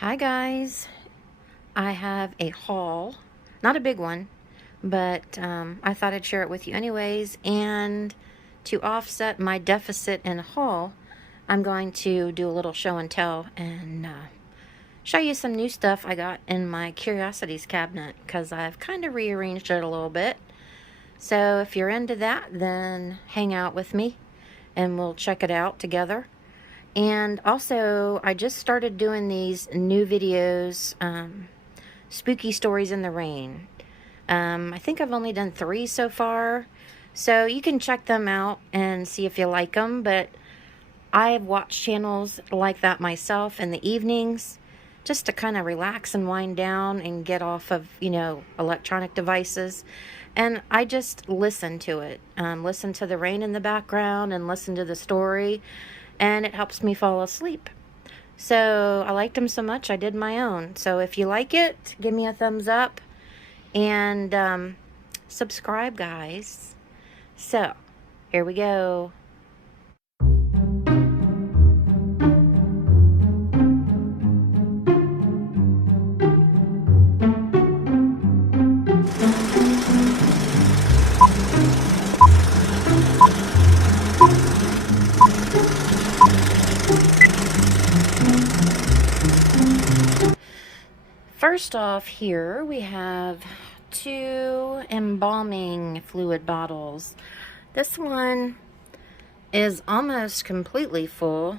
Hi guys, I have a haul, not a big one, but I thought I'd share it with you anyways. And to offset my deficit in haul, I'm going to do a little show and tell and show you some new stuff I got in my curiosities cabinet because I've kind of rearranged it a little bit. So if you're into that, then hang out with me and we'll check it out together. And also, I just started doing these new videos, spooky stories in the rain. I think I've only done 3 so far, so you can check them out and see if you like them. But I've watched channels like that myself in the evenings just to kind of relax and wind down and get off of, electronic devices. And I just listen to it, listen to the rain in the background and listen to the story, and it helps me fall asleep. So I liked them so much I did my own. So if you like it, give me a thumbs up and subscribe, guys. So here we go. First off, here we have 2 embalming fluid bottles. This one is almost completely full,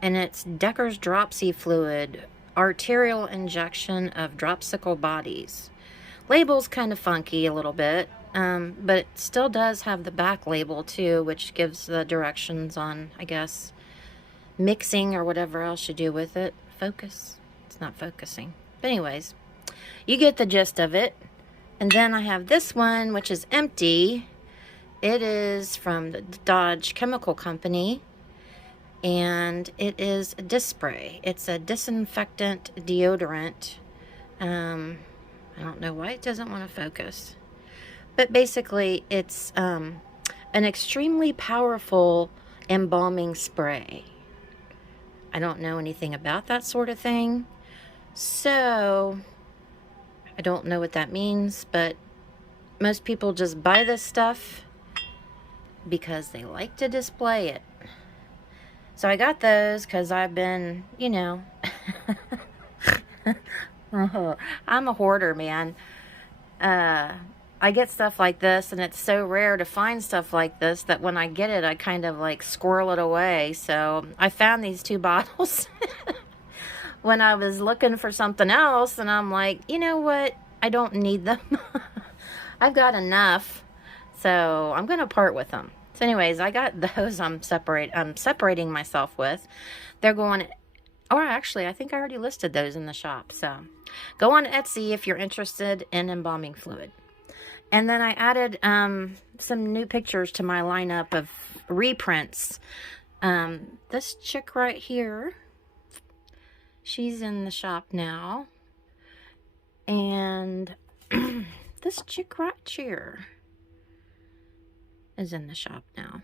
and it's Decker's Dropsy Fluid, arterial injection of dropsical bodies. Label's kind of funky a little bit, but it still does have the back label too, which gives the directions on, I guess, mixing or whatever else you do with it. Focus. It's not focusing. But anyways, you get the gist of it. And then I have this one, which is empty. It is from the Dodge Chemical Company, and it is a disc spray. It's a disinfectant deodorant. I don't know why it doesn't want to focus. But basically, it's an extremely powerful embalming spray. I don't know anything about that sort of thing, so I don't know what that means, but most people just buy this stuff because they like to display it. So I got those because I've been, I'm a hoarder, man. I get stuff like this, and it's so rare to find stuff like this that when I get it, I kind of like squirrel it away. So I found these 2 bottles when I was looking for something else, and I'm like, you know what? I don't need them. I've got enough, so I'm going to part with them. So anyways, I got those I'm separating myself with. They're going, or actually, I think I already listed those in the shop. So go on Etsy if you're interested in embalming fluid. And then I added some new pictures to my lineup of reprints. This chick right here, she's in the shop now. And this chick right here is in the shop now.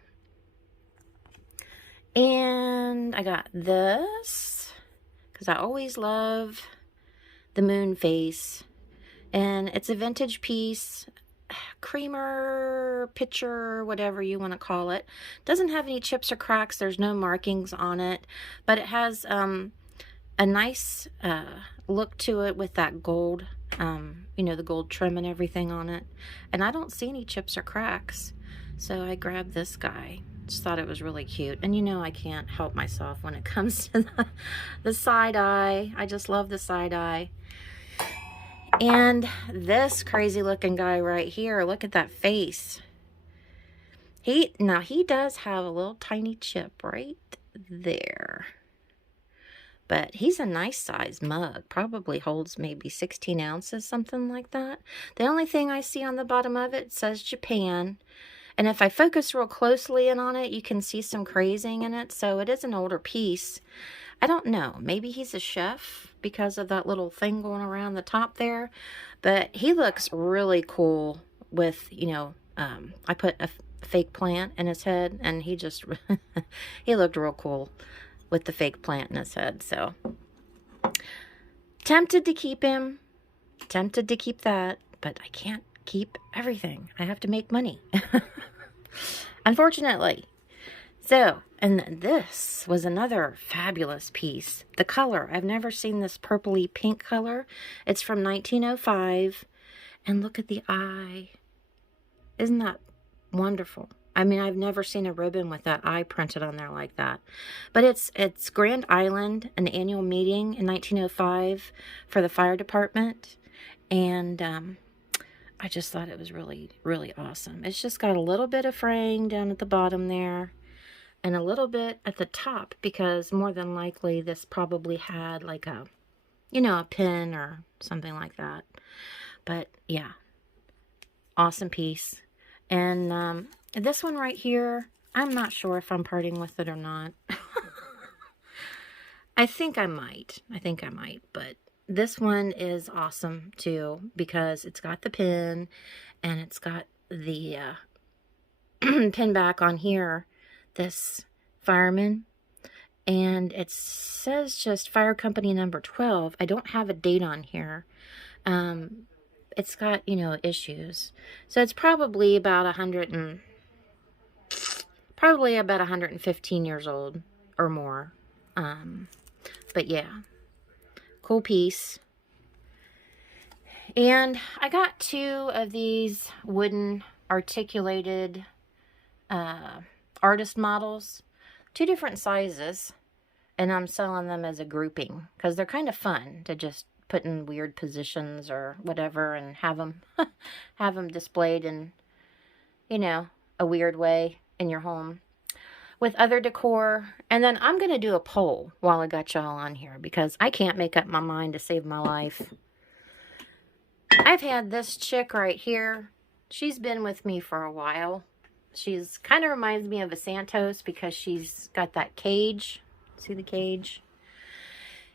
And I got this because I always love the moon face. And it's a vintage piece, creamer, pitcher, whatever you want to call it. Doesn't have any chips or cracks. There's no markings on it. But it has a nice look to it with that gold, the gold trim and everything on it. And I don't see any chips or cracks. So I grabbed this guy. Just thought it was really cute. And I can't help myself when it comes to the side eye. I just love the side eye. And this crazy looking guy right here, look at that face. He does have a little tiny chip right there. But he's a nice size mug. Probably holds maybe 16 ounces, something like that. The only thing I see on the bottom of it says Japan. And if I focus real closely in on it, you can see some crazing in it. So it is an older piece. I don't know. Maybe he's a chef because of that little thing going around the top there. But he looks really cool with, I put a fake plant in his head, and he just, he looked real cool with the fake plant in his head. So tempted to keep him. Tempted to keep that, but I can't keep everything. I have to make money. Unfortunately. So, and this was another fabulous piece. The color, I've never seen this purpley pink color. It's from 1905. And look at the eye. Isn't that wonderful? I mean, I've never seen a ribbon with that eye printed on there like that. But it's Grand Island, an annual meeting in 1905 for the fire department. And I just thought it was really, really awesome. It's just got a little bit of fraying down at the bottom there. And a little bit at the top, because more than likely this probably had like a, you know, a pin or something like that. But yeah, awesome piece. And this one right here, I'm not sure if I'm parting with it or not. I think I might, but this one is awesome too, because it's got the pin and it's got the pin back on here, this fireman, and it says just fire company number 12. I don't have a date on here. It's got, you know, issues. So it's probably about 115 years old or more. But yeah, cool piece. And I got 2 of these wooden articulated artist models, 2 different sizes, and I'm selling them as a grouping because they're kind of fun to just put in weird positions or whatever and have them have them displayed in, you know, a weird way in your home with other decor. And then I'm going to do a poll while I got y'all on here, because I can't make up my mind to save my life. I've had this chick right here. She's been with me for a while. She's kind of reminds me of a Santos because she's got that cage. See the cage?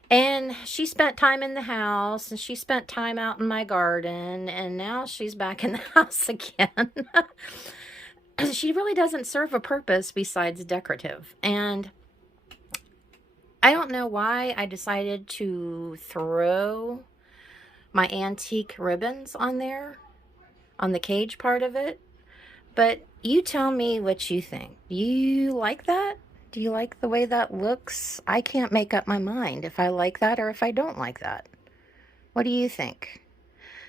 And she spent time in the house, and she spent time out in my garden, and now she's back in the house again. She really doesn't serve a purpose besides decorative. And I don't know why I decided to throw my antique ribbons on there, on the cage part of it. But you tell me what you think. Do you like that? Do you like the way that looks? I can't make up my mind if I like that or if I don't like that. What do you think?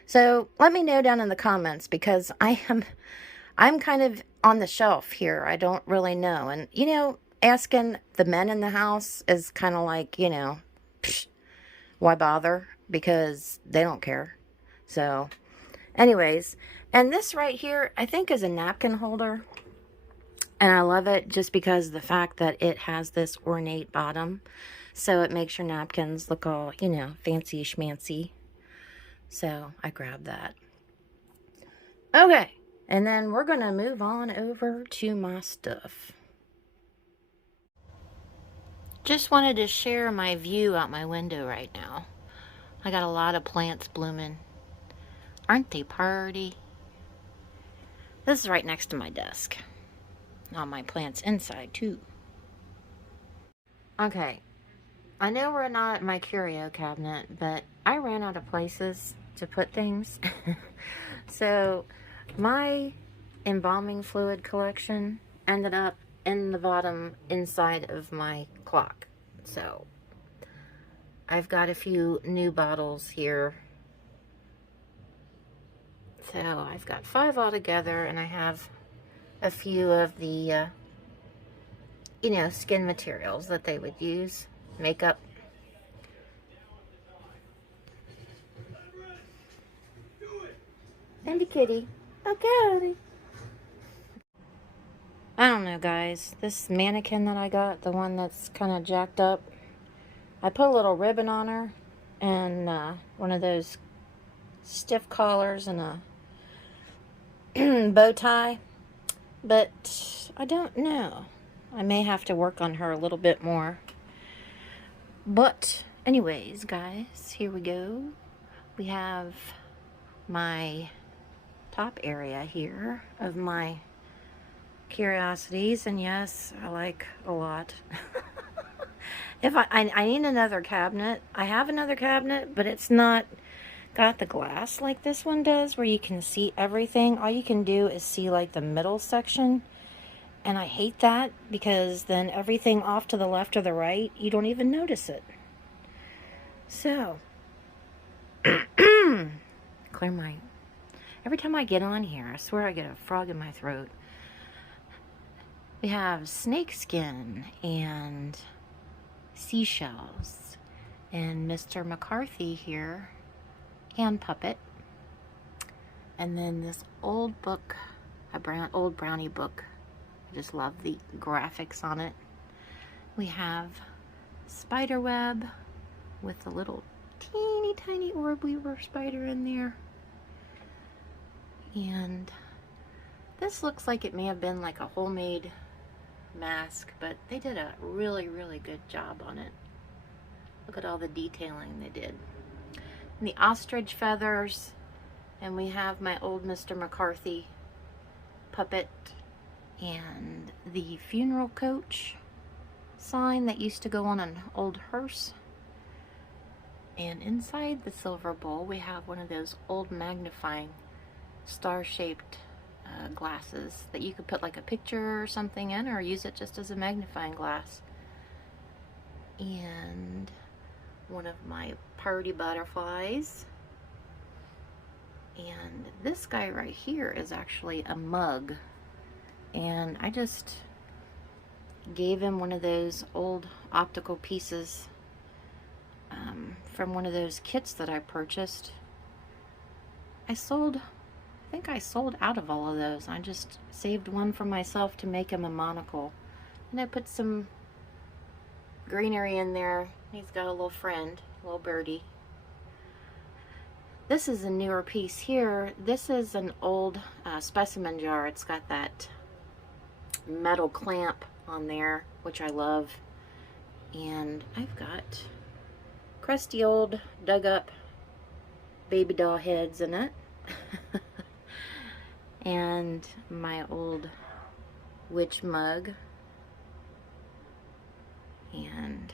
So let me know down in the comments, because I'm kind of on the shelf here. I don't really know. And, you know, asking the men in the house is kind of like, you know, psh, why bother? Because they don't care. So anyways, and this right here, I think, is a napkin holder. And I love it just because of the fact that it has this ornate bottom. So it makes your napkins look all, you know, fancy schmancy. So I grabbed that. Okay. And then we're going to move on over to my stuff. Just wanted to share my view out my window right now. I got a lot of plants blooming. Aren't they pretty? This is right next to my desk. All my plants inside too. Okay, I know we're not at my curio cabinet, but I ran out of places to put things. So my embalming fluid collection ended up in the bottom inside of my clock. So I've got a few new bottles here. So I've got 5 altogether, and I have a few of the, you know, skin materials that they would use. Makeup. And a kitty. Okay. I don't know, guys. This mannequin that I got, the one that's kind of jacked up, I put a little ribbon on her and one of those stiff collars and a bow tie. But I don't know. I may have to work on her a little bit more. But anyways, guys, here we go. We have my top area here of my curiosities. And yes, I like a lot. If I need another cabinet. I have another cabinet, but it's not got the glass like this one does, where you can see everything. All you can do is see like the middle section. And I hate that, because then everything off to the left or the right, you don't even notice it. So, clear my... Every time I get on here, I swear I get a frog in my throat. We have snakeskin and seashells. And Mr. McCarthy here, hand puppet. And then this old book, old brownie book. I just love the graphics on it. We have spider web with a little teeny tiny orb weaver spider in there. And this looks like it may have been like a homemade mask, but they did a really, really good job on it. Look at all the detailing they did. And the ostrich feathers, and we have my old Mr. McCarthy puppet, and the funeral coach sign that used to go on an old hearse. And inside the silver bowl, we have one of those old magnifying star-shaped glasses that you could put like a picture or something in, or use it just as a magnifying glass. And one of my party butterflies. And this guy right here is actually a mug. And I just gave him one of those old optical pieces from one of those kits that I purchased. I think I sold out of all of those. I just saved one for myself to make him a monocle. And I put some greenery in there. He's got a little friend, a little birdie. This is a newer piece here. This is an old specimen jar. It's got that metal clamp on there, which I love. And I've got crusty old dug up baby doll heads in it. And my old witch mug. And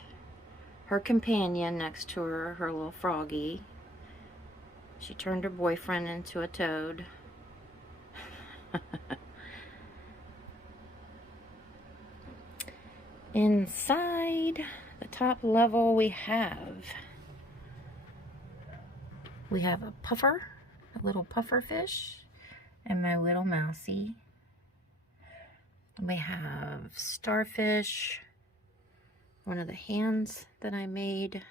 her companion next to her, her little froggy. She turned her boyfriend into a toad. Inside the top level we have a puffer, a little puffer fish, and my little mousey. We have starfish, one of the hands that I made.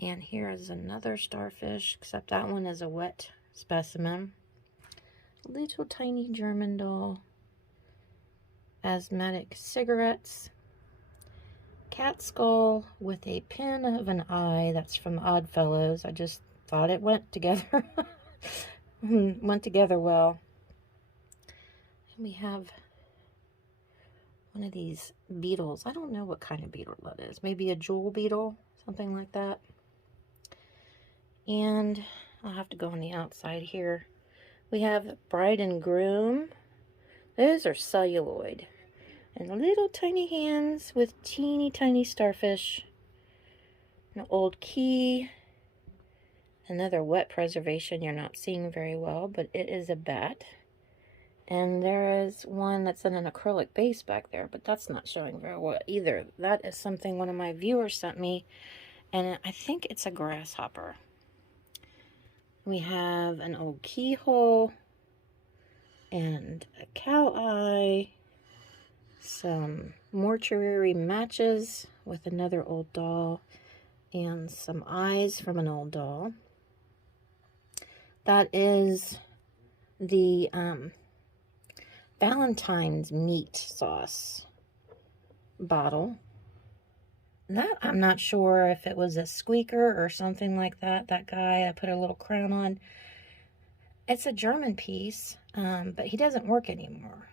And here is another starfish, except that one is a wet specimen. Little tiny German doll. Asthmatic cigarettes. Cat skull with a pin of an eye. That's from Oddfellows. I just thought it went together. Went together well. And we have one of these beetles. I don't know what kind of beetle that is. Maybe a jewel beetle, something like that. And I'll have to go on the outside here. We have bride and groom. Those are celluloid. And little tiny hands with teeny tiny starfish. An old key. Another wet preservation you're not seeing very well, but it is a bat. And there is one that's in an acrylic base back there, but that's not showing very well either. That is something one of my viewers sent me, and I think it's a grasshopper. We have an old keyhole and a cow eye, some mortuary matches with another old doll, and some eyes from an old doll. That is the Valentine's meat sauce bottle. That, I'm not sure if it was a squeaker or something like that. That guy, I put a little crown on. It's a German piece, but he doesn't work anymore.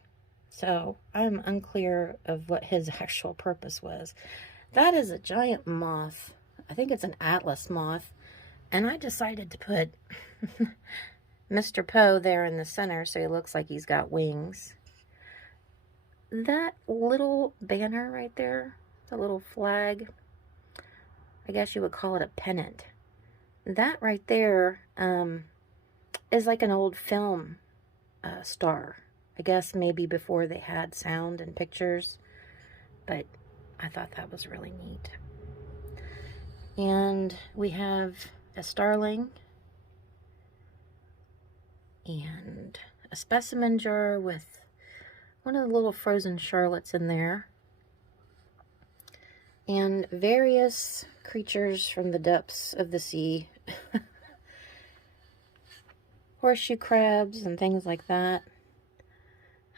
So I'm unclear of what his actual purpose was. That is a giant moth. I think it's an Atlas moth. And I decided to put Mr. Poe there in the center so he looks like he's got wings. That little banner right there, the little flag. I guess you would call it a pennant. That right there is like an old film star. I guess maybe before they had sound and pictures, but I thought that was really neat. And we have a starling and a specimen jar with one of the little frozen charlottes in there, and various creatures from the depths of the sea. Horseshoe crabs and things like that.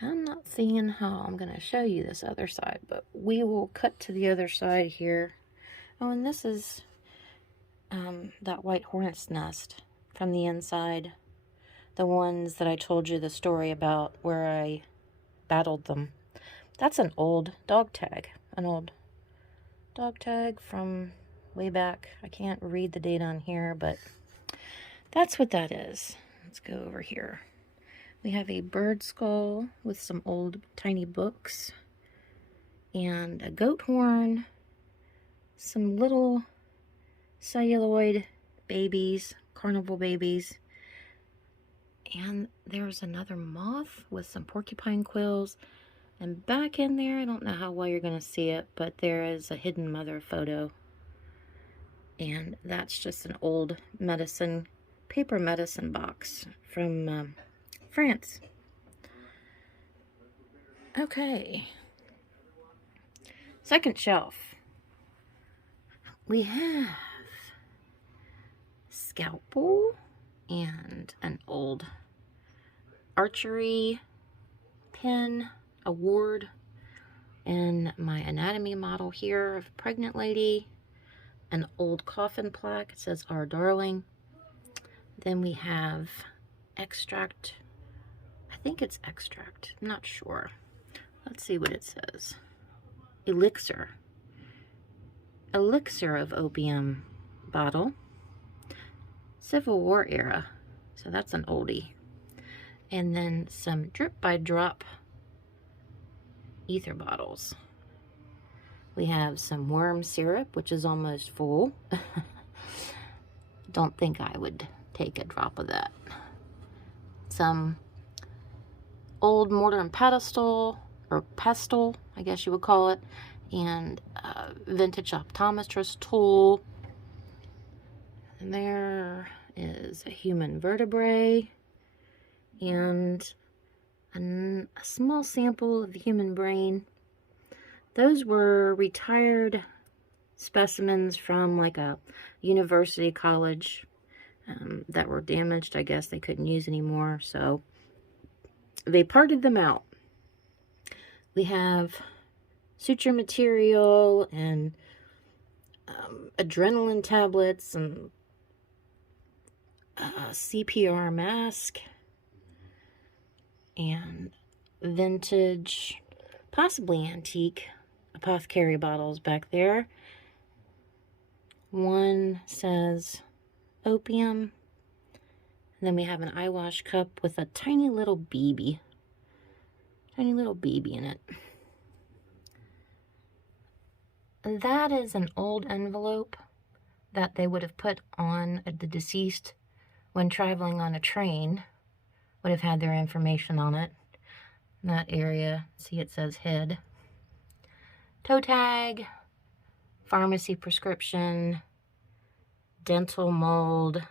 I'm not seeing how I'm going to show you this other side, but we will cut to the other side here. Oh, and this is that white hornet's nest from the inside. The ones that I told you the story about where I battled them. That's an old dog tag. An old dog tag from way back. I can't read the date on here, but that's what that is. Let's go over here. We have a bird skull with some old tiny books and a goat horn, some little celluloid babies, carnival babies, and there's another moth with some porcupine quills. And back in there, I don't know how well you're going to see it, but there is a hidden mother photo. And that's just an old paper medicine box from France. Okay. Second shelf. We have scalpel and an old archery pin award, and my anatomy model here of a pregnant lady, an old coffin plaque. It says "Our Darling." Then we have extract. I think it's extract. I'm not sure. Let's see what it says. Elixir. Elixir of opium bottle. Civil War era. So that's an oldie. And then some drip by drop ether bottles. We have some worm syrup, which is almost full. Don't think I would take a drop of that. Some old mortar and pestle, or pestle, I guess you would call it, and vintage optometrist tool. And there is a human vertebrae and a small sample of the human brain. Those were retired specimens from like a university college that were damaged. I guess they couldn't use anymore, so they parted them out. We have suture material and adrenaline tablets and a CPR mask and vintage, possibly antique, apothecary bottles back there. One says opium. And then we have an eye wash cup with a tiny little BB. Tiny little BB in it. And that is an old envelope that they would have put on the deceased when traveling on a train. Would have had their information on it. In that area, see it says head. Toe tag, pharmacy prescription, dental mold,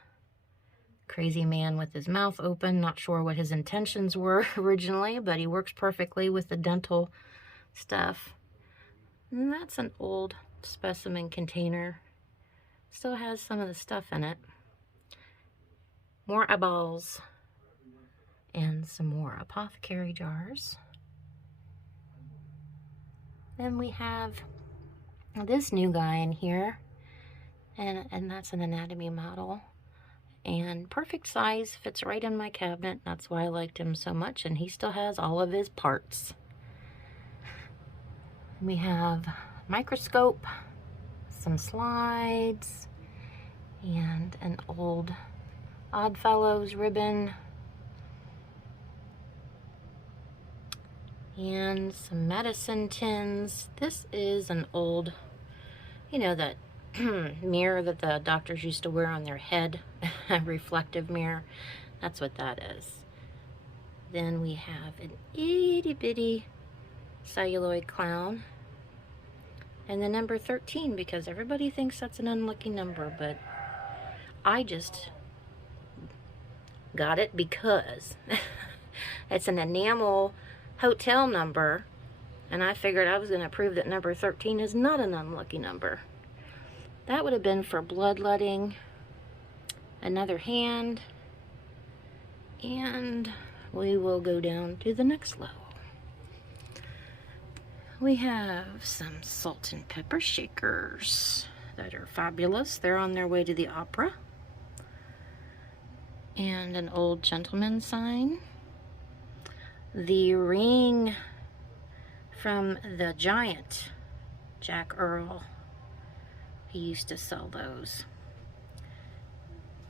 crazy man with his mouth open. Not sure what his intentions were originally, but he works perfectly with the dental stuff. And that's an old specimen container. Still has some of the stuff in it. More eyeballs. And some more apothecary jars. Then we have this new guy in here. And that's an anatomy model. And perfect size, fits right in my cabinet. That's why I liked him so much. And he still has all of his parts. We have microscope, some slides, and an old Oddfellows ribbon. And some medicine tins. This is an old, you know, that mirror that the doctors used to wear on their head, a reflective mirror. That's what that is. Then we have an itty bitty celluloid clown. And the number 13, because everybody thinks that's an unlucky number, but I just got it because it's an enamel hotel number, and I figured I was going to prove that number 13 is not an unlucky number. That would have been for bloodletting, another hand, and we will go down to the next level. We have some salt and pepper shakers that are fabulous. They're on their way to the opera. And an old gentleman sign. The ring from the Giant, Jack Earl. He used to sell those.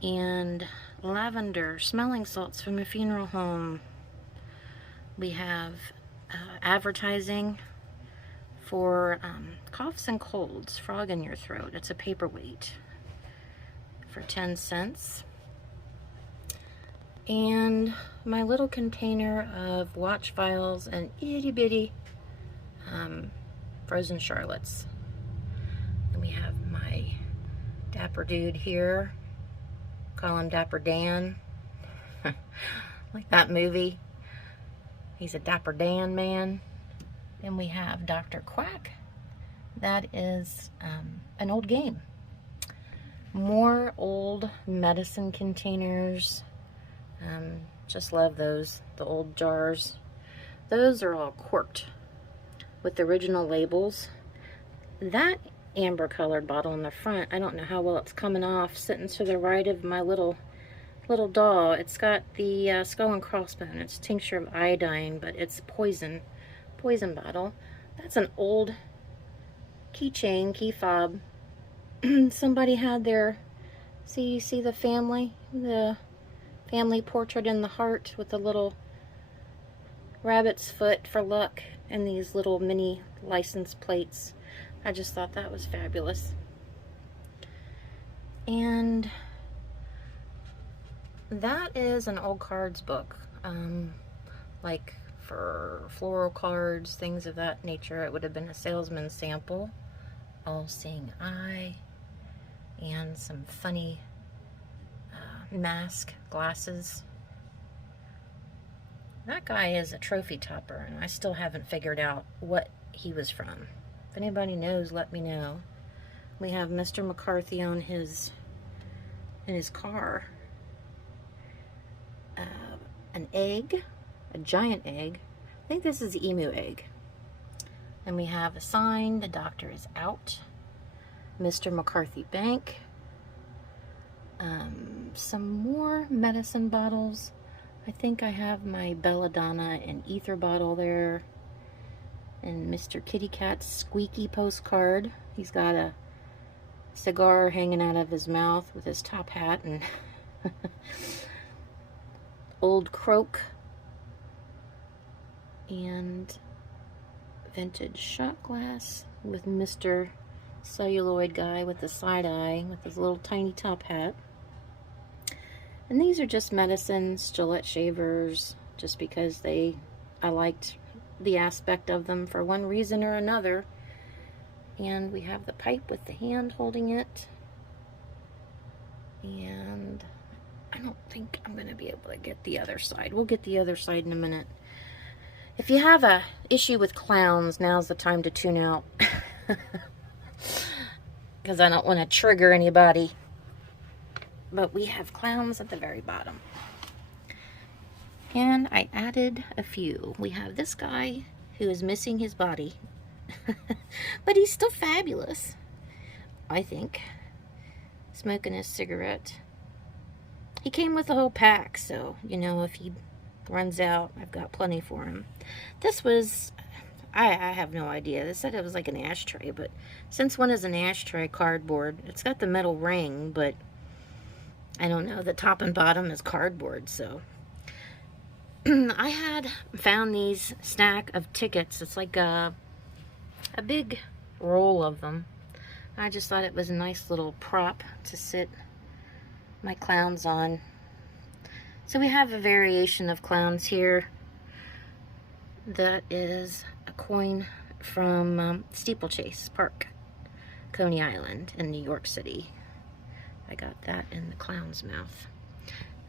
And lavender smelling salts from a funeral home. We have advertising for coughs and colds, frog in your throat. It's a paperweight for 10 cents. And my little container of watch files and itty bitty frozen Charlottes. And we have my Dapper dude here. Call him Dapper Dan. Like that movie. He's a Dapper Dan man. And we have Dr. Quack. That is an old game. More old medicine containers. Just love those, the old jars. Those are all corked with the original labels. That amber colored bottle in the front, I don't know how well it's coming off, sitting to the right of my little doll. It's got the skull and crossbone. It's tincture of iodine, but it's poison bottle. That's an old keychain, key fob. Somebody had their, see the family portrait in the heart with the little rabbit's foot for luck and these little mini license plates. I just thought that was fabulous. And that is an old cards book, like for floral cards, things of that nature. It would have been a salesman's sample. All-seeing eye and some funny mask glasses. That guy is a trophy topper, and I still haven't figured out what he was from. If anybody knows, let me know. We have Mr. McCarthy on in his car. An egg, a giant egg. I think this is the emu egg. And we have a sign, the doctor is out. Mr. McCarthy Bank. Some more medicine bottles. I think I have my Belladonna and ether bottle there. And Mr. Kitty Cat's squeaky postcard. He's got a cigar hanging out of his mouth with his top hat and old croak. And vintage shot glass with Mr. Celluloid guy with the side eye with his little tiny top hat. And these are just medicines, Gillette shavers, just because I liked the aspect of them for one reason or another. And we have the pipe with the hand holding it. And I don't think I'm going to be able to get the other side. We'll get the other side in a minute. If you have a issue with clowns, now's the time to tune out. Because I don't want to trigger anybody. But we have clowns at the very bottom. And I added a few. We have this guy who is missing his body. But he's still fabulous, I think. Smoking his cigarette. He came with a whole pack, so, you know, if he runs out, I've got plenty for him. This was, I have no idea. They said it was like an ashtray, but since when is an ashtray cardboard? It's got the metal ring, but I don't know. The top and bottom is cardboard, so. I had found these stack of tickets. It's like a big roll of them. I just thought it was a nice little prop to sit my clowns on. So we have a variation of clowns here. That is a coin from Steeplechase Park, Coney Island in New York City. I got that in the clown's mouth.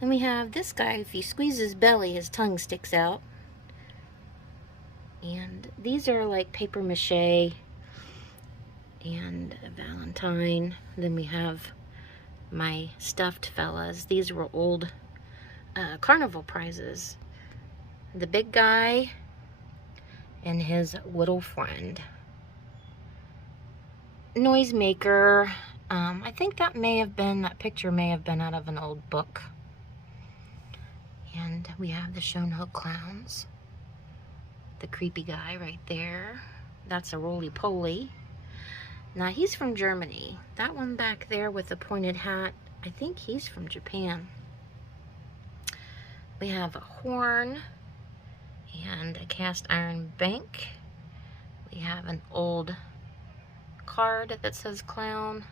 Then we have this guy. If you squeeze his belly, his tongue sticks out. And these are like paper mache and a Valentine. Then we have my stuffed fellas. These were old carnival prizes. The big guy and his little friend. Noisemaker. I think that picture may have been out of an old book. And we have the Schoenhoek clowns. The creepy guy right there. That's a roly-poly. Now he's from Germany. That one back there with the pointed hat, I think he's from Japan. We have a horn and a cast iron bank. We have an old card that says clown.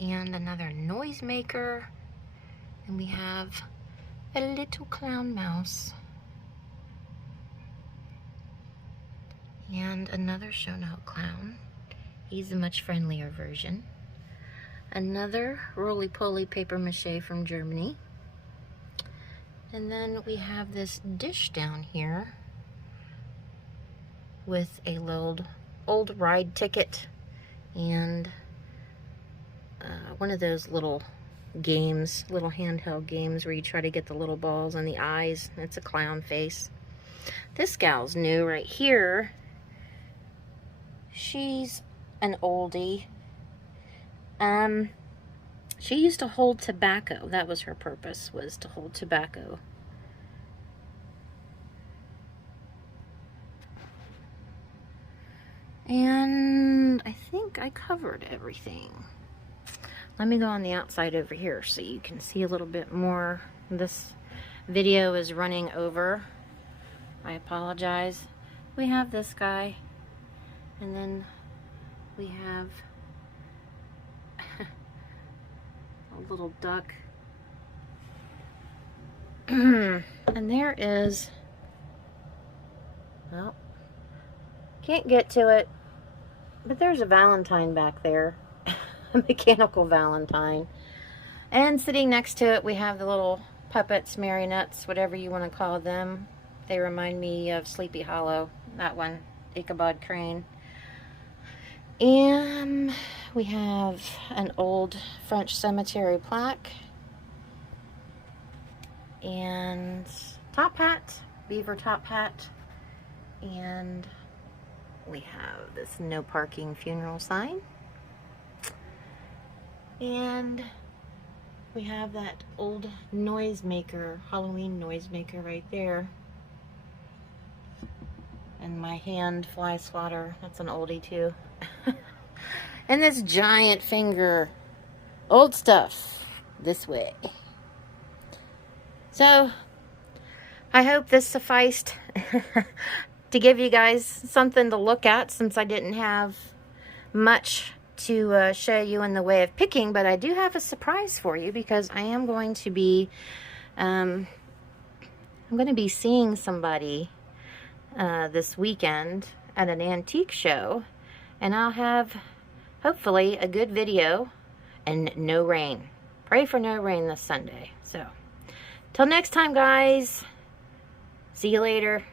And another noisemaker. And we have a little clown mouse. And another Schoenhoek clown. He's a much friendlier version. Another roly-poly paper mache from Germany. And then we have this dish down here with a old ride ticket and one of those little games, little handheld games where you try to get the little balls on the eyes. It's a clown face. This gal's new right here. She's an oldie. She used to hold tobacco. That was her purpose, was to hold tobacco. And I think I covered everything. Let me go on the outside over here so you can see a little bit more. This video is running over. I apologize. We have this guy. And then we have a little duck. And there is, well, can't get to it, but there's a Valentine back there. A mechanical Valentine. And sitting next to it we have the little puppets, marionettes, whatever you want to call them. They remind me of Sleepy Hollow, that one, Ichabod Crane. And we have an old French cemetery plaque. And top hat, beaver top hat. And we have this no parking funeral sign. And we have that old noisemaker, Halloween noisemaker right there. And my hand fly swatter, that's an oldie too. And this giant finger, old stuff, this way. So, I hope this sufficed to give you guys something to look at, since I didn't have much to show you in the way of picking, but I do have a surprise for you, because I am going to be I'm going to be seeing somebody this weekend at an antique show, and I'll have hopefully a good video and no rain. Pray for no rain this Sunday. So till next time, guys, see you later.